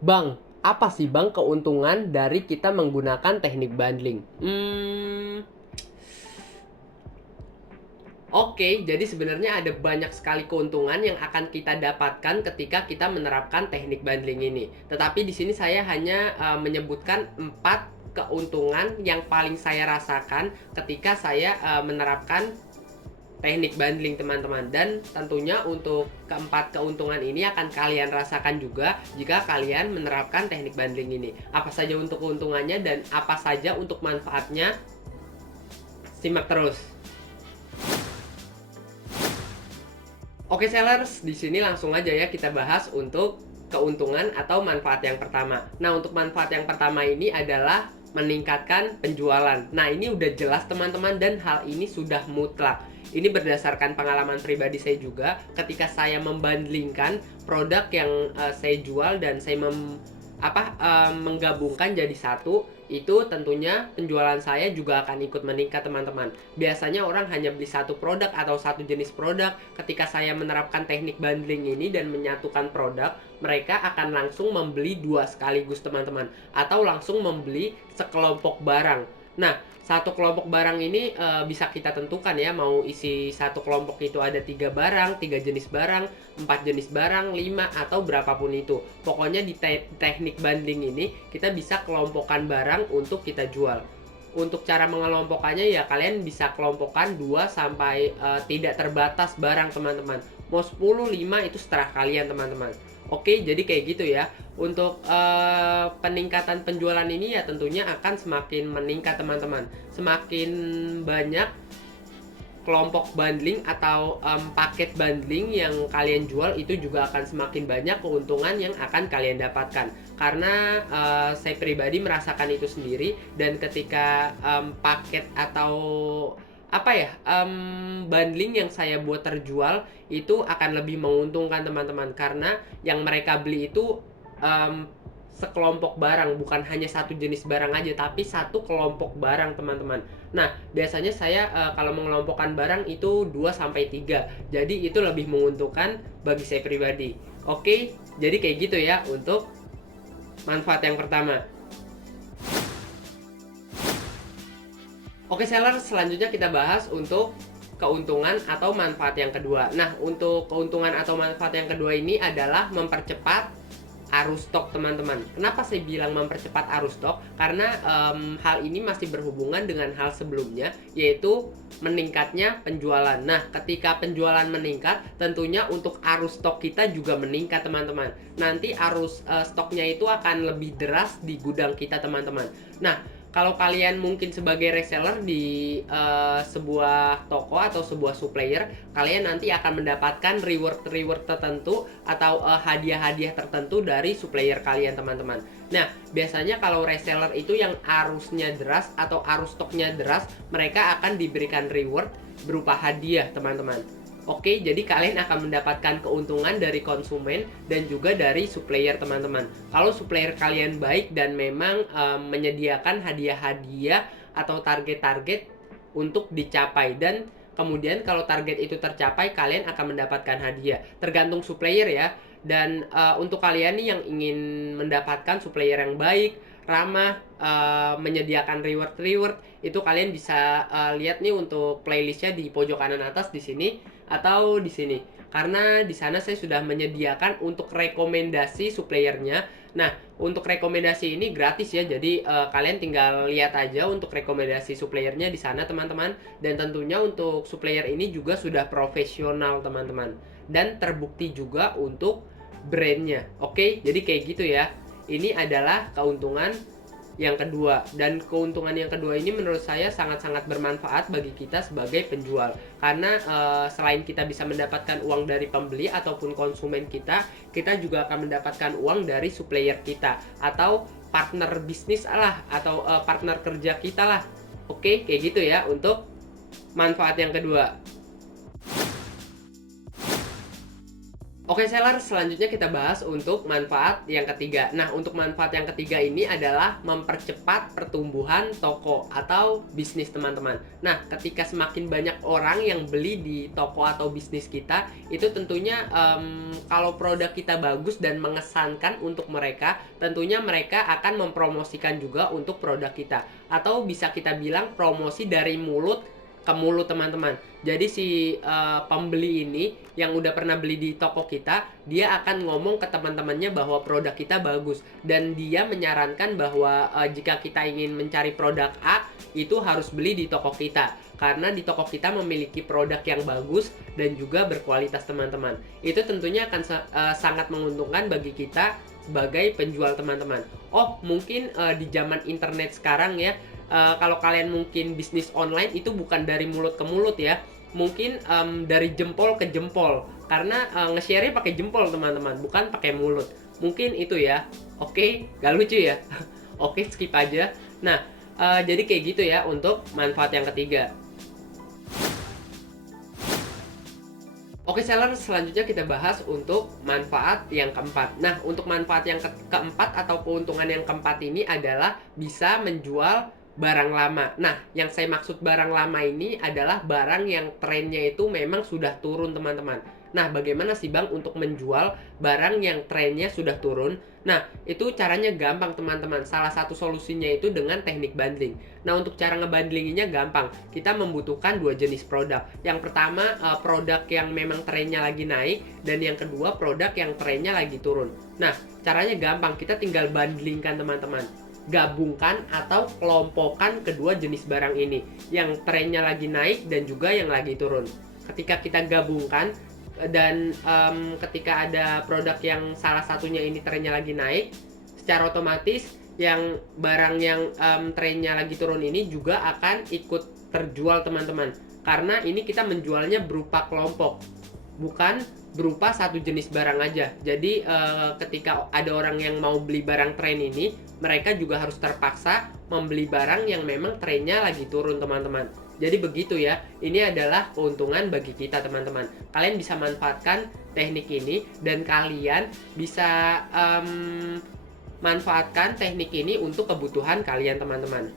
Bang, apa sih Bang keuntungan dari kita menggunakan teknik bundling? Oke, jadi sebenarnya ada banyak sekali keuntungan yang akan kita dapatkan ketika kita menerapkan teknik bundling ini. Tetapi di sini saya hanya menyebutkan 4 keuntungan yang paling saya rasakan ketika saya menerapkan teknik bundling teman-teman. Dan tentunya untuk keempat keuntungan ini akan kalian rasakan juga jika kalian menerapkan teknik bundling ini. Apa saja untuk keuntungannya dan apa saja untuk manfaatnya, simak terus. Oke sellers, di sini langsung aja ya kita bahas untuk keuntungan atau manfaat yang pertama. Nah, untuk manfaat yang pertama ini adalah meningkatkan penjualan. Nah, ini udah jelas teman-teman dan hal ini sudah mutlak. Ini berdasarkan pengalaman pribadi saya juga ketika saya membandingkan produk yang saya jual dan saya menggabungkan jadi satu, itu tentunya penjualan saya juga akan ikut meningkat teman-teman. Biasanya orang hanya beli satu produk atau satu jenis produk. Ketika saya menerapkan teknik bundling ini dan menyatukan produk, mereka akan langsung membeli dua sekaligus teman-teman, atau langsung membeli sekelompok barang. Nah, satu kelompok barang ini bisa kita tentukan ya, mau isi satu kelompok itu ada 3 barang, 3 jenis barang, 4 jenis barang, 5 atau berapapun itu. Pokoknya di teknik bundling ini kita bisa kelompokkan barang untuk kita jual. Untuk cara mengelompokkannya ya kalian bisa kelompokkan 2 sampai tidak terbatas barang teman-teman. Mau 10, 5 itu seterah kalian teman-teman. Oke, jadi kayak gitu ya. Untuk peningkatan penjualan ini ya tentunya akan semakin meningkat teman-teman. Semakin banyak kelompok bundling atau paket bundling yang kalian jual, itu juga akan semakin banyak keuntungan yang akan kalian dapatkan. Karena saya pribadi merasakan itu sendiri, dan ketika paket atau bundling yang saya buat terjual itu akan lebih menguntungkan teman-teman, karena yang mereka beli itu um, sekelompok barang, bukan hanya satu jenis barang aja, tapi satu kelompok barang teman-teman. Nah, biasanya saya kalau mengelompokkan barang itu 2 sampai 3. Jadi itu lebih menguntungkan bagi saya pribadi. Oke, jadi kayak gitu ya untuk manfaat yang pertama. Oke seller, selanjutnya kita bahas untuk keuntungan atau manfaat yang kedua. Nah, untuk keuntungan atau manfaat yang kedua ini adalah mempercepat arus stok teman-teman. Kenapa saya bilang mempercepat arus stok? Karena hal ini masih berhubungan dengan hal sebelumnya, yaitu meningkatnya penjualan. Nah, ketika penjualan meningkat, tentunya untuk arus stok kita juga meningkat teman-teman. Nanti arus stoknya itu akan lebih deras di gudang kita teman-teman. Nah, kalau kalian mungkin sebagai reseller di sebuah toko atau sebuah supplier, kalian nanti akan mendapatkan reward tertentu atau hadiah-hadiah tertentu dari supplier kalian teman-teman. Nah, biasanya kalau reseller itu yang arusnya deras atau arus stoknya deras, mereka akan diberikan reward berupa hadiah teman-teman. Oke, jadi kalian akan mendapatkan keuntungan dari konsumen dan juga dari supplier teman-teman. Kalau supplier kalian baik dan memang menyediakan hadiah-hadiah atau target-target untuk dicapai, dan kemudian kalau target itu tercapai, kalian akan mendapatkan hadiah. Tergantung supplier ya. Dan untuk kalian nih yang ingin mendapatkan supplier yang baik, ramah, menyediakan reward-reward, itu kalian bisa lihat nih untuk playlistnya di pojok kanan atas di sini atau di sini. Karena di sana saya sudah menyediakan untuk rekomendasi suppliernya. Nah, untuk rekomendasi ini gratis ya. Jadi kalian tinggal lihat aja untuk rekomendasi suppliernya di sana teman-teman. Dan tentunya untuk supplier ini juga sudah profesional teman-teman. Dan terbukti juga untuk brandnya. Oke, jadi kayak gitu ya. Ini adalah keuntungan yang kedua, dan keuntungan yang kedua ini menurut saya sangat-sangat bermanfaat bagi kita sebagai penjual, karena selain kita bisa mendapatkan uang dari pembeli ataupun konsumen kita juga akan mendapatkan uang dari supplier kita atau partner bisnis lah, atau partner kerja kita lah. Oke, kayak gitu ya untuk manfaat yang kedua. Oke seller, selanjutnya kita bahas untuk manfaat yang ketiga. Nah, untuk manfaat yang ketiga ini adalah mempercepat pertumbuhan toko atau bisnis teman-teman. Nah, ketika semakin banyak orang yang beli di toko atau bisnis kita, itu tentunya kalau produk kita bagus dan mengesankan untuk mereka, tentunya mereka akan mempromosikan juga untuk produk kita. Atau bisa kita bilang promosi dari mulut ke mulut teman-teman. Jadi si pembeli ini yang udah pernah beli di toko kita, dia akan ngomong ke teman-temannya bahwa produk kita bagus dan dia menyarankan bahwa jika kita ingin mencari produk A itu harus beli di toko kita karena di toko kita memiliki produk yang bagus dan juga berkualitas teman-teman. Itu tentunya akan sangat menguntungkan bagi kita sebagai penjual teman-teman. Oh, mungkin di zaman internet sekarang ya, kalau kalian mungkin bisnis online itu bukan dari mulut ke mulut ya, mungkin dari jempol ke jempol karena nge-share-nya pakai jempol teman-teman, bukan pakai mulut. Mungkin itu ya. Oke, gak lucu ya. Oke, skip aja. Nah, jadi kayak gitu ya untuk manfaat yang ketiga. Oke seller, selanjutnya kita bahas untuk manfaat yang keempat. Nah, untuk manfaat yang keempat atau keuntungan yang keempat ini adalah bisa menjual barang lama. Nah, yang saya maksud barang lama ini adalah barang yang trennya itu memang sudah turun teman-teman. Nah, bagaimana sih Bang untuk menjual barang yang trennya sudah turun? Nah, itu caranya gampang teman-teman. Salah satu solusinya itu dengan teknik bundling. Nah, untuk cara ngebundlinginnya gampang. Kita membutuhkan dua jenis produk. Yang pertama, produk yang memang trennya lagi naik. Dan yang kedua, produk yang trennya lagi turun. Nah, caranya gampang. Kita tinggal bundlingkan teman-teman. Gabungkan atau kelompokkan kedua jenis barang ini. Yang trennya lagi naik dan juga yang lagi turun. Ketika kita gabungkan, dan ketika ada produk yang salah satunya ini trennya lagi naik, secara otomatis yang barang yang trennya lagi turun ini juga akan ikut terjual teman-teman, karena ini kita menjualnya berupa kelompok, bukan berupa satu jenis barang aja. Jadi ketika ada orang yang mau beli barang tren ini, mereka juga harus terpaksa membeli barang yang memang trennya lagi turun teman-teman. Jadi begitu ya, ini adalah keuntungan bagi kita teman-teman. Kalian bisa manfaatkan teknik ini dan kalian bisa manfaatkan teknik ini untuk kebutuhan kalian teman-teman.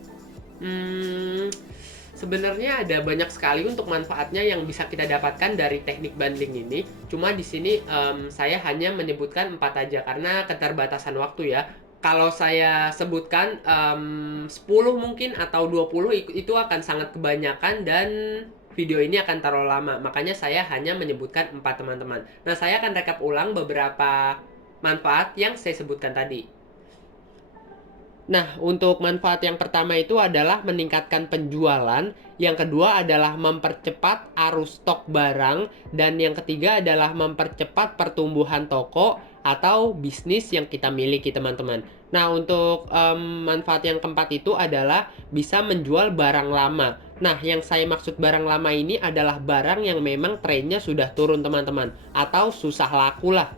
Sebenarnya ada banyak sekali untuk manfaatnya yang bisa kita dapatkan dari teknik bundling ini. Cuma di sini saya hanya menyebutkan 4 aja karena keterbatasan waktu ya. Kalau saya sebutkan 10 mungkin atau 20 itu akan sangat kebanyakan dan video ini akan terlalu lama. Makanya saya hanya menyebutkan 4 teman-teman. Nah, saya akan rekap ulang beberapa manfaat yang saya sebutkan tadi. Nah, untuk manfaat yang pertama itu adalah meningkatkan penjualan, yang kedua adalah mempercepat arus stok barang, dan yang ketiga adalah mempercepat pertumbuhan toko atau bisnis yang kita miliki teman-teman. Nah, untuk manfaat yang keempat itu adalah bisa menjual barang lama. Nah, yang saya maksud barang lama ini adalah barang yang memang trennya sudah turun teman-teman, atau susah laku lah.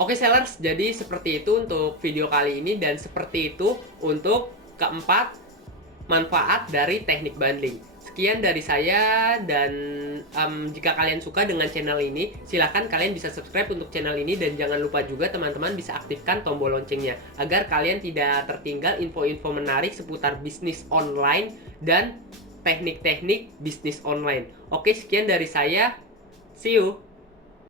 Oke sellers, jadi seperti itu untuk video kali ini dan seperti itu untuk keempat manfaat dari teknik bundling. Sekian dari saya dan jika kalian suka dengan channel ini, silahkan kalian bisa subscribe untuk channel ini dan jangan lupa juga teman-teman bisa aktifkan tombol loncengnya agar kalian tidak tertinggal info-info menarik seputar bisnis online dan teknik-teknik bisnis online. Oke, sekian dari saya. See you!